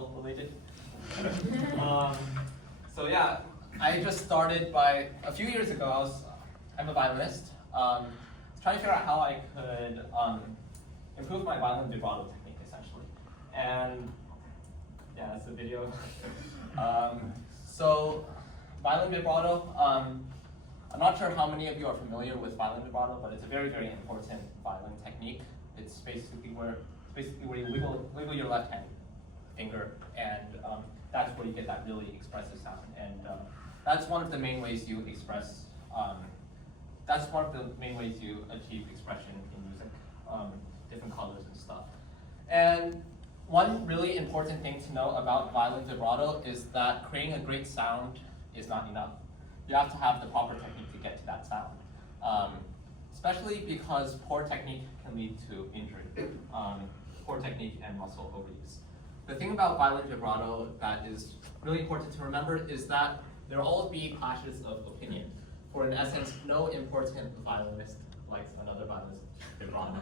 related. So yeah, I just started by a few years ago. I'm a violinist, trying to figure out how I could improve my violin vibrato technique, essentially. And yeah, that's the video. So violin vibrato. I'm not sure how many of you are familiar with violin vibrato, but it's a very, very important violin technique. It's basically where you wiggle your left hand finger, and that's where you get that really expressive sound. And that's one of the main ways you express. That's one of the main ways you achieve expression in music, different colors and stuff. And one really important thing to know about violin vibrato is that creating a great sound is not enough. You have to have the proper technique to get to that sound, especially because poor technique can lead to injury, poor technique and muscle overuse. The thing about violin vibrato that is really important to remember is that there will always be clashes of opinion. For in essence, no important violinist likes another violinist vibrato.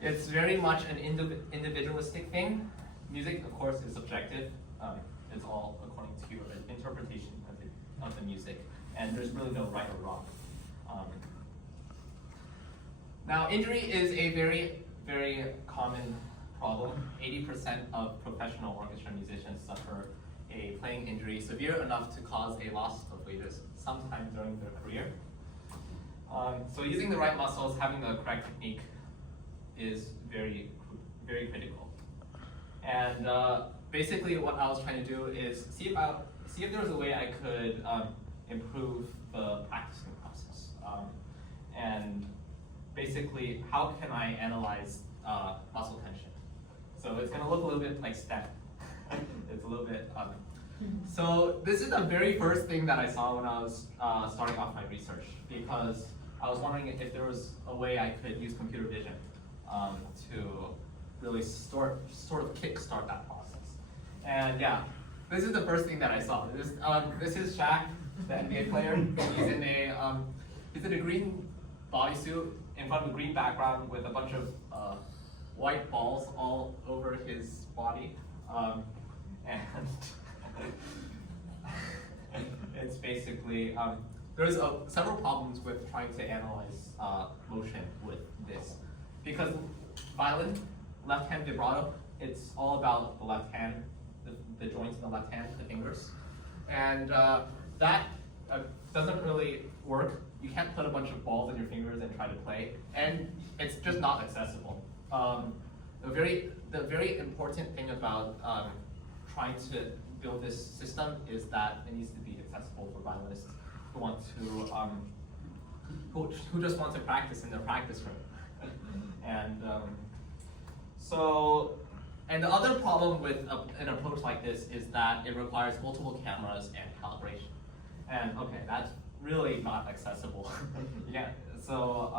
It's very much an individualistic thing. Music, of course, is subjective. It's all according to your interpretation of the music, and there's really no right or wrong. Now, injury is a very, very common problem. 80% of professional orchestra musicians suffer a playing injury severe enough to cause a loss of wages sometime during their career. So using the right muscles, having the correct technique is very, very critical. And basically what I was trying to do is see if there was a way I could improve the practicing process. And basically, how can I analyze muscle tension? So it's going to look a little bit like STEM. It's a little bit. So this is the very first thing that I saw when I was starting off my research, because I was wondering if there was a way I could use computer vision to really sort of kickstart that process. And yeah, this is the first thing that I saw. This is Shaq, the NBA player. He's in a green bodysuit in front of a green background with a bunch of white balls all over his body, and it's basically there's several problems with trying to analyze motion with this, because violin, left hand vibrato, it's all about the left hand, the joints in the left hand, the fingers, and that doesn't really work. You can't put a bunch of balls in your fingers and try to play, and it's just not accessible. The very important thing about trying to build this system is that it needs to be accessible for violinists who want to who just want to practice in their practice room. And and the other problem with an approach like this is that it requires multiple cameras and calibration. And okay, that's really not accessible. Yeah. So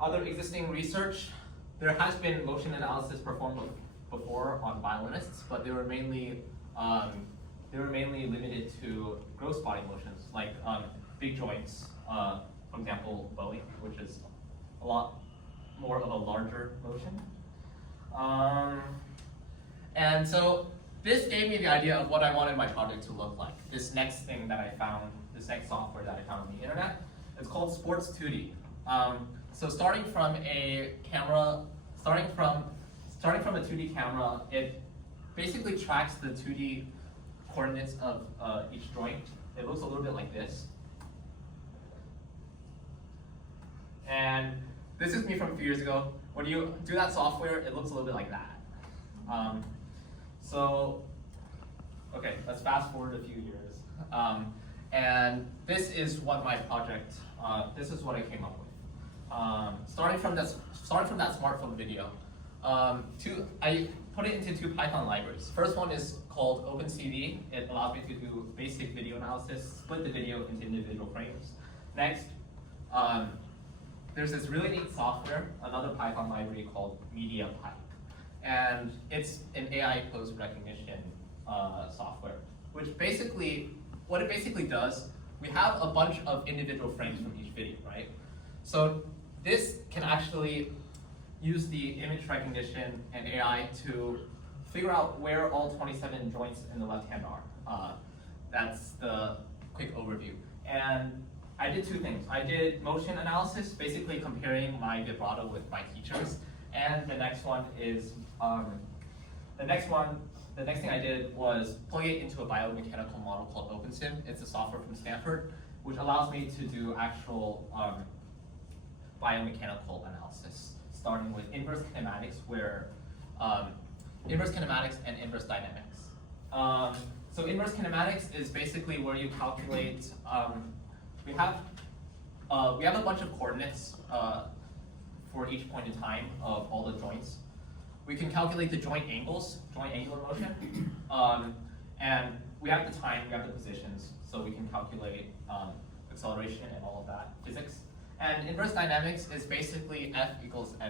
other existing research, there has been motion analysis performed before on violinists, but they were mainly limited to gross body motions, like big joints, for example, bowing, which is a lot more of a larger motion. And so this gave me the idea of what I wanted my project to look like. This next thing that I found, this next software that I found on the internet, it's called Sports 2D. So starting from a 2D camera, it basically tracks the 2D coordinates of each joint. It looks a little bit like this. And this is me from a few years ago. When you do that software, it looks a little bit like that. So, okay, let's fast forward a few years. And this is what my project, this is what I came up with. Starting from that smartphone video, I put it into two Python libraries. First one is called OpenCV. It allows me to do basic video analysis, split the video into individual frames. Next, there's this really neat software, another Python library called MediaPipe. And it's an AI pose recognition software, which what it basically does, we have a bunch of individual frames from each video, right? So this can actually use the image recognition and AI to figure out where all 27 joints in the left hand are. That's the quick overview. And I did two things. I did motion analysis, basically comparing my vibrato with my teachers. And the next one is, the next thing I did was plug it into a biomechanical model called OpenSim. It's a software from Stanford, which allows me to do actual biomechanical analysis, starting with inverse kinematics, where inverse kinematics and inverse dynamics. So inverse kinematics is basically where you calculate. We have a bunch of coordinates for each point in time of all the joints. We can calculate the joint angles, joint angular motion, and we have the time, we have the positions, so we can calculate acceleration and all of that, physics. And inverse dynamics is basically F equals ma.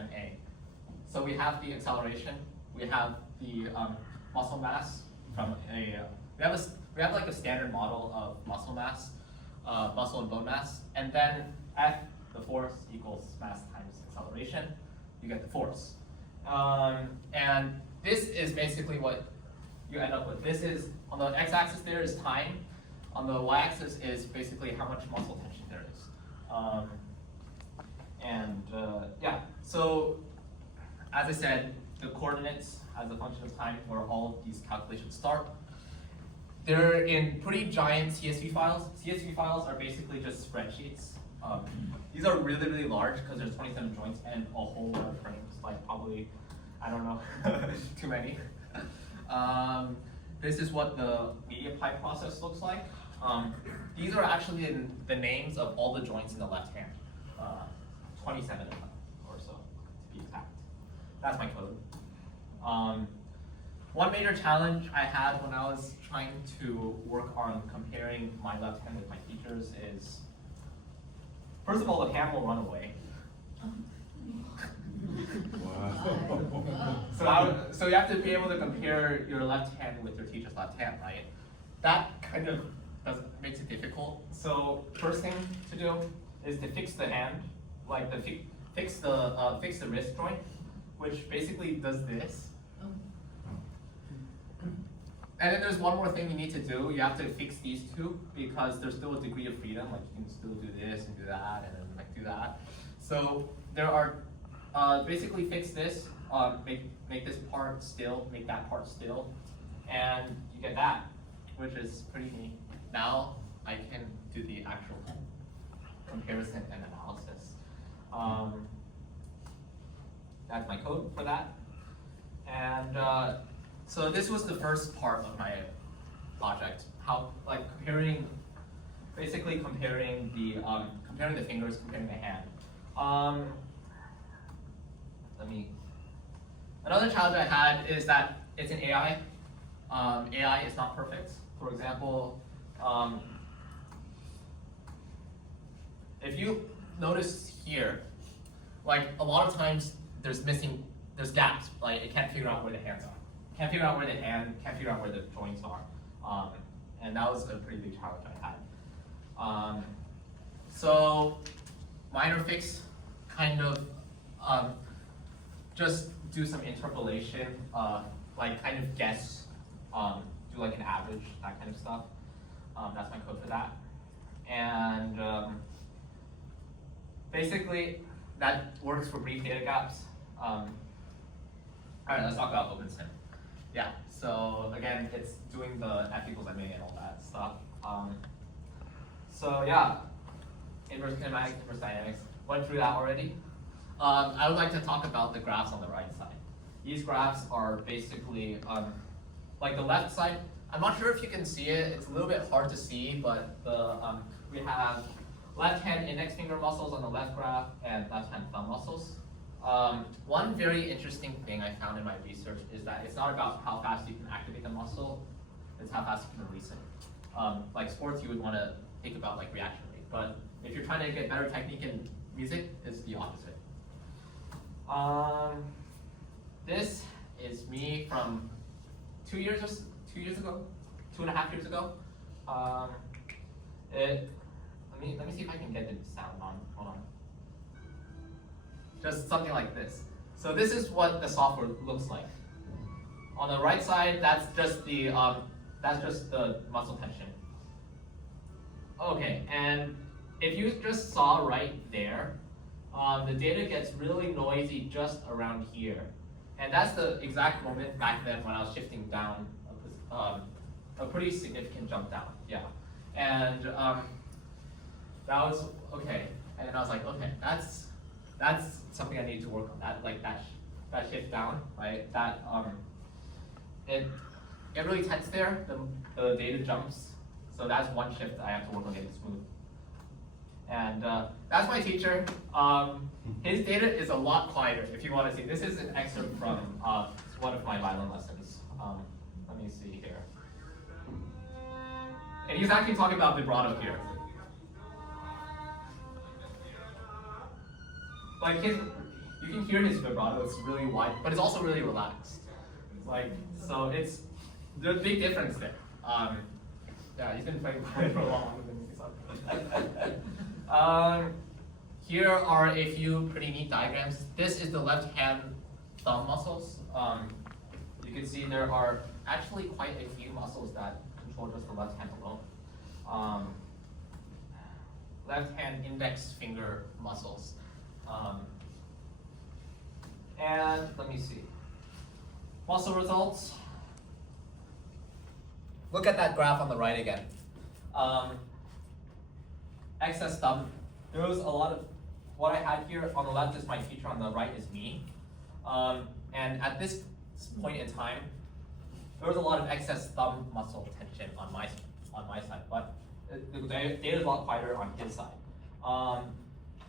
So we have the acceleration, we have the muscle mass from a, we have like a standard model of muscle mass, muscle and bone mass, and then F, the force, equals mass times acceleration, you get the force. And this is basically what you end up with. This is, on the x-axis there is time, on the y-axis is basically how much muscle tension there is. Yeah, so as I said, the coordinates as a function of time where all of these calculations start. They're in pretty giant CSV files. CSV files are basically just spreadsheets. These are really, really large because there's 27 joints and a whole lot of frames, like probably, I don't know, too many. This is what the media pipe process looks like. These are actually the names of all the joints in the left hand, 27 of them or so, to be exact. That's my code. One major challenge I had when I was trying to work on comparing my left hand with my teacher's is, first of all, the hand will run away. Wow. So you have to be able to compare your left hand with your teacher's left hand, right? That kind of makes it difficult. So first thing to do is to fix the hand, like fix the wrist joint, which basically does this. And then there's one more thing you need to do. You have to fix these two because there's still a degree of freedom. Like you can still do this and do that and then like do that. So there are basically fix this, make this part still, make that part still, and you get that, which is pretty neat. Now I can do the actual comparison and analysis. That's my code for that. And so this was the first part of my project. Basically comparing the fingers, comparing the hand. Another challenge I had is that it's an AI. AI is not perfect. For example, if you notice here, like a lot of times there's gaps. Like it can't figure out where the hands are. Can't figure out where the hand, can't figure out where the joints are. And that was a pretty big challenge I had. So minor fix, kind of just do some interpolation, like kind of guess, do like an average, that kind of stuff. That's my code for that. And basically that works for brief data gaps. All right, let's talk about OpenSim. Yeah, so again, it's doing the F equals MA and all that stuff. So yeah, inverse kinematics, inverse dynamics, went through that already. I would like to talk about the graphs on the right side. These graphs are basically, like the left side, I'm not sure if you can see it, it's a little bit hard to see, but we have left hand index finger muscles on the left graph and left hand thumb muscles. One very interesting thing I found in my research is that it's not about how fast you can activate the muscle, it's how fast you can release it. Like sports, you would want to think about like reaction rate, but if you're trying to get better technique in music, it's the opposite. This is me from 2 years ago, 2.5 years ago. Let me see if I can get the sound on. Hold on. Just something like this. So this is what the software looks like. On the right side, that's just the muscle tension. Okay, and if you just saw right there, the data gets really noisy just around here. And that's the exact moment back then when I was shifting down a pretty significant jump down, yeah. And that was, okay, and then I was like, okay, that's something I need to work on, that shift down, right? That, it really tense there, the data jumps, so that's one shift I have to work on getting smooth. And that's my teacher. His data is a lot quieter, if you want to see. This is an excerpt from one of my violin lessons. Let me see here. And he's actually talking about vibrato here. Like you can hear his vibrato, it's really wide, but it's also really relaxed. So there's a big difference there. Yeah, he's been playing violin for a long time. Here are a few pretty neat diagrams. This is the left hand thumb muscles. You can see there are actually quite a few muscles that control just the left hand alone. Left hand index finger muscles. And let me see. Muscle results. Look at that graph on the right again. Excess thumb. There was a lot of, what I had here on the left is my teacher, on the right is me. And at this point in time, there was a lot of excess thumb muscle tension on my side, but the data is a lot quieter on his side.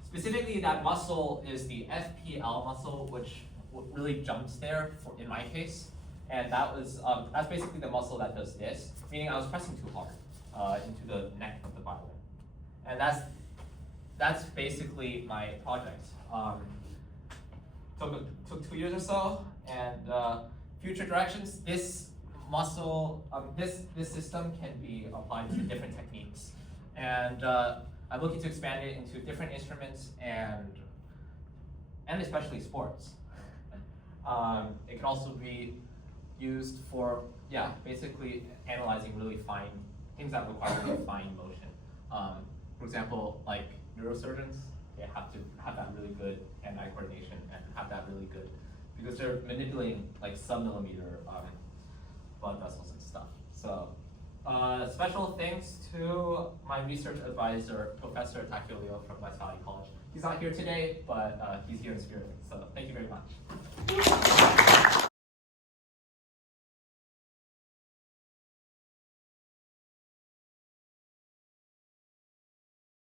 Specifically, that muscle is the FPL muscle, which really jumps there in my case. And that's basically the muscle that does this, meaning I was pressing too hard into the neck of the violin. And that's basically my project. Took 2 years or so, and future directions. This muscle, this system can be applied to different techniques, and I'm looking to expand it into different instruments and especially sports. It can also be used for basically analyzing really fine things that require really fine motion. For example, like neurosurgeons, they have to have that really good hand-eye coordination and have that really good, because they're manipulating like sub-millimeter blood vessels and stuff. So special thanks to my research advisor, Professor Takulio from West Valley College. He's not here today, but he's here in spirit. So thank you very much.